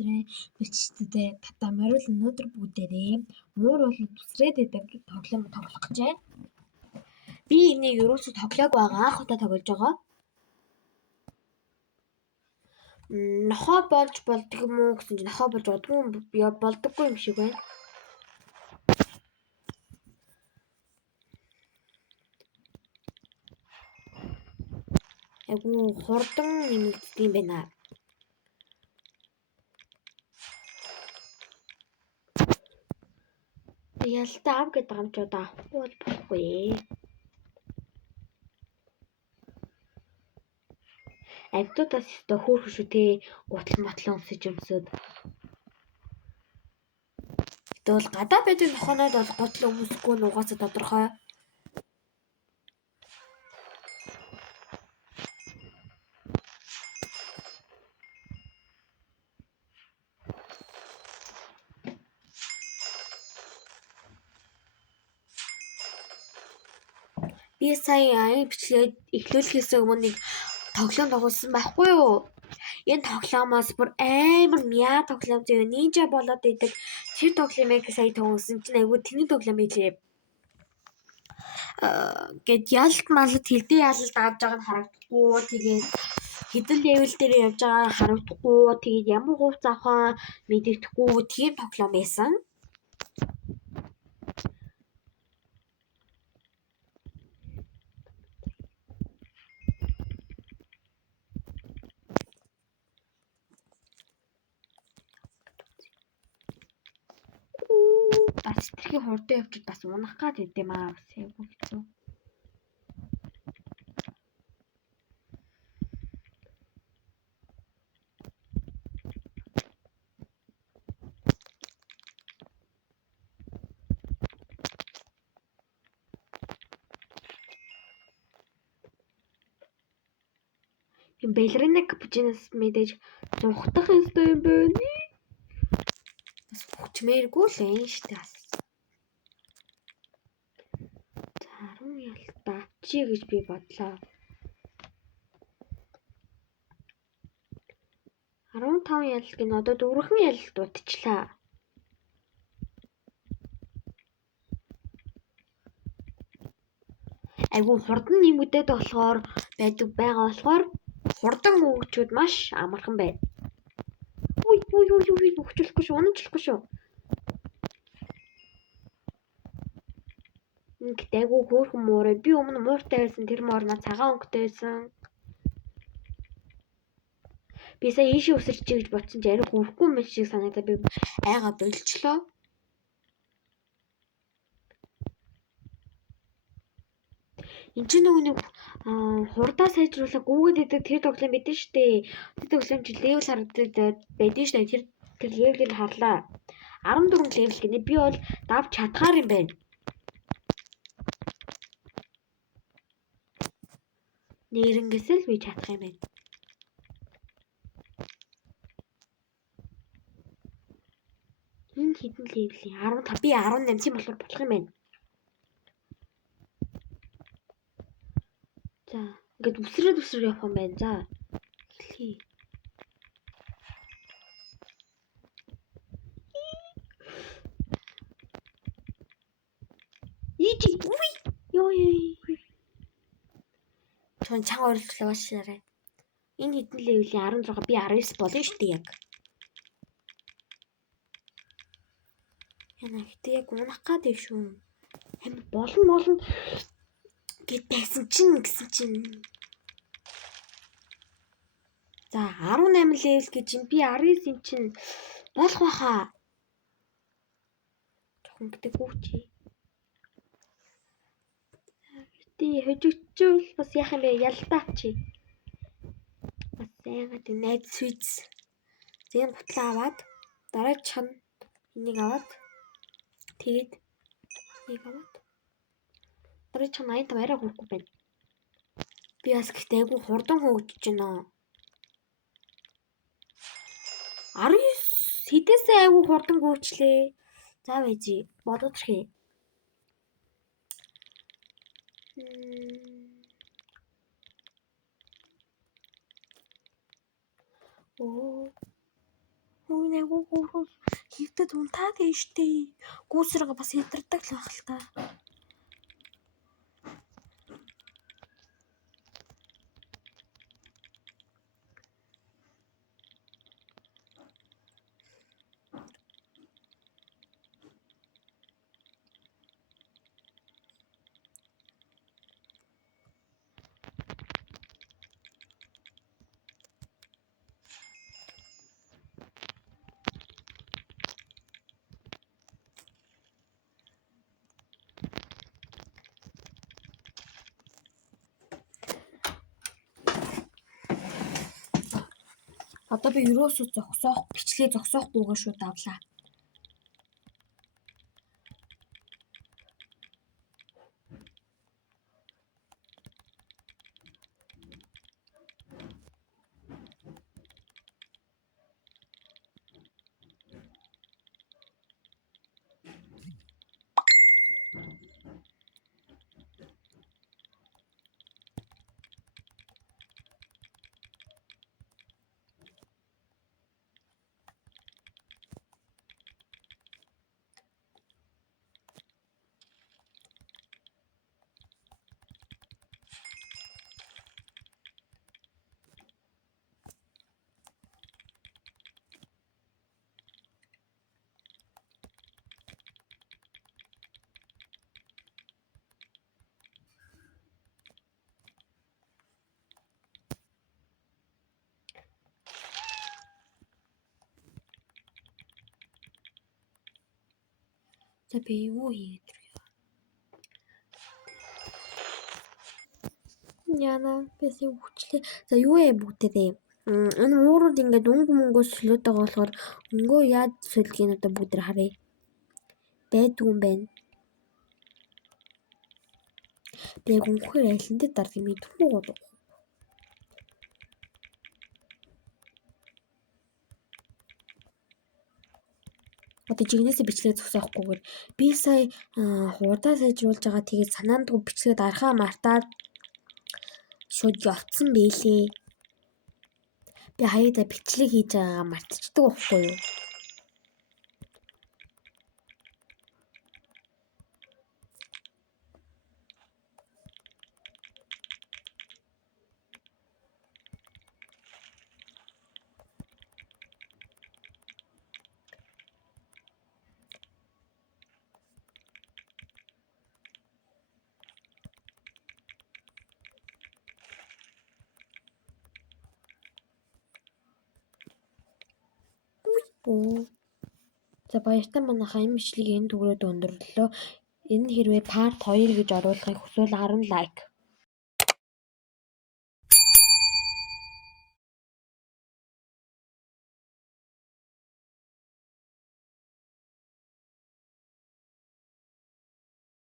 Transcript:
өдрийн бичигчдэд тавтаа морил өнөөдөр бүгдээрээ муур болон тусрээд байдаг тоглоом тоглох гэжээ. Би энийг ерөөсөө тоглоог байгаа. Анх удаа тоглож байгаа. Нохоо болж болдог юм уу гэсэн чинь нохоо болж болдоггүй юм шиг байна. Айгу хурдан нэмэгддэг юм байна. Тэг ялтаа ав гэдэг юм ч одоо авахгүй бол болохгүй. Авдуудаас өстө хөөрхөн шүү те. Гутал мотлон өмсөд. Тэгвэл гадаа байдаг нохоноод бол гутал өмсөхгүй нь угаасаа тодорхой. Би сая аян бичлээд эхлүүлэхээс өмнө нэг тоглоом тоглосон байхгүй юу? Энэ тоглоомоос бүр амар мяа тоглоом зөө нинжа болоод идэг. Тэр тоглоомыг сая тоглосон чинь айгүй тэнэг тоглоом билээ. Гэт ялт малт хилдэн ялалт авж байгаа нь харагдахгүй. Тэгээд хэдэн левел дээр явж байгаа нь харагдахгүй. Тэгээд ямар хувц авахаа мэддэхгүй тийм тоглоом байсан. Бас итерхий хурдан явчихад бас унах гад идэм аа. Бас айгүй хэцүү. Юм балерина капучиноос мэдээж зугтах ёстой юм байна. Бас хүчмээргүй л энэ штэ бас. За 10 ялтаа чи гэж би бодлоо. 15 ялт гин одоо 4хэн ялт утчлаа. Айгу хурдан нэмэгдээд болохоор байгаа болохоор хурдан өгчүүд маш амархан байна. Уй өгчлөхгүй шүү, уначлахгүй шүү. Ингээд айгу хөөрхөн муурай. Би өмнө мууртай байсан тэр муур маа цагаан өнгөтэй байсан. Би сая ийшээ өсөрч гэж бодсон чинь арай хөөрхгүй юм шиг санагдаад би айгаа болжлоо. Энд чинь нэг хурдаа сайжруулах гүгээд идэг тэр тоглоом байдэн штэ. Тэр тоглоом чи левел харагдаад байдэн штэ. Тэр левелийг харлаа. 14 левел гинэ. Би бол давж чадхаар юм байна. Нэрнгээс л би чадах юм байна. Энэ хідэн левлийн 15 би 18 тийм болохоор болох юм байна. За, ингээд үсрээд явах юм байна. За. Эхлэе. Ижи, уй. Ёо. Тун чанга орлуулаа шаарай. Энэ хідэн левлийн 16 би 19 болно штэ яг. Яна ихтэй яг унах гэдэг шүү. Хамт болон гэт байсан чинь гэсэн чинь. За 18 левел гэж юм би 19 юм чинь болох байхаа. Жохон гэдэг үучи. Гэтээ хожигчвол бас яах юм бэ? Ялтаа чи. Бас сайгаад найз свиц. Зэн бутлаа аваад дараагийн энийг аваад тэгээд нэг аваад дараагийн 85 арай хурдгүй байна. Би бас гэхдээ айгүй хурдан хөгжиж байна. 19 хэдээсээ айгүй хурдан гүйчлээ. За вэжи бодож хээ. Үй нэг гүүрс хитад унтаад ийштэй. Гүүсрэг бас хитэрдэг л байх л та. Одоо би ерөөсөө бичлэгээ зогсоохгүйгээр шүү давлаа. За би юу хийгээд яна бэсээ хүчлээ. За юу яа бүгдээ. Энэ уурууд ингээд мөнгөө солиод байгаа болохоор мөнгөө яаж солих одоо бүгдээр харъя. Байдгүй юм байна. Тэгээ үнхээр айлнад дарах юм мэдхгүй гоо. Одоо жигнэсээ бичлэгээ зогсоохгүйгээр би сая хурдаа сайжруулж байгаа тэгээд санаандгүй бичлэгээ дарахаа мартаад шууд явцсан бэлээ. Би хаяада бичлэг хийж байгаагаа мартчихдаг байхгүй юу? За баяртай манайхаа энэ бичлэгийг энд дүгрээд өндөрлөө. Энэ хэрвээ part 2 гэж оруулахыг хүсвэл 10 лайк.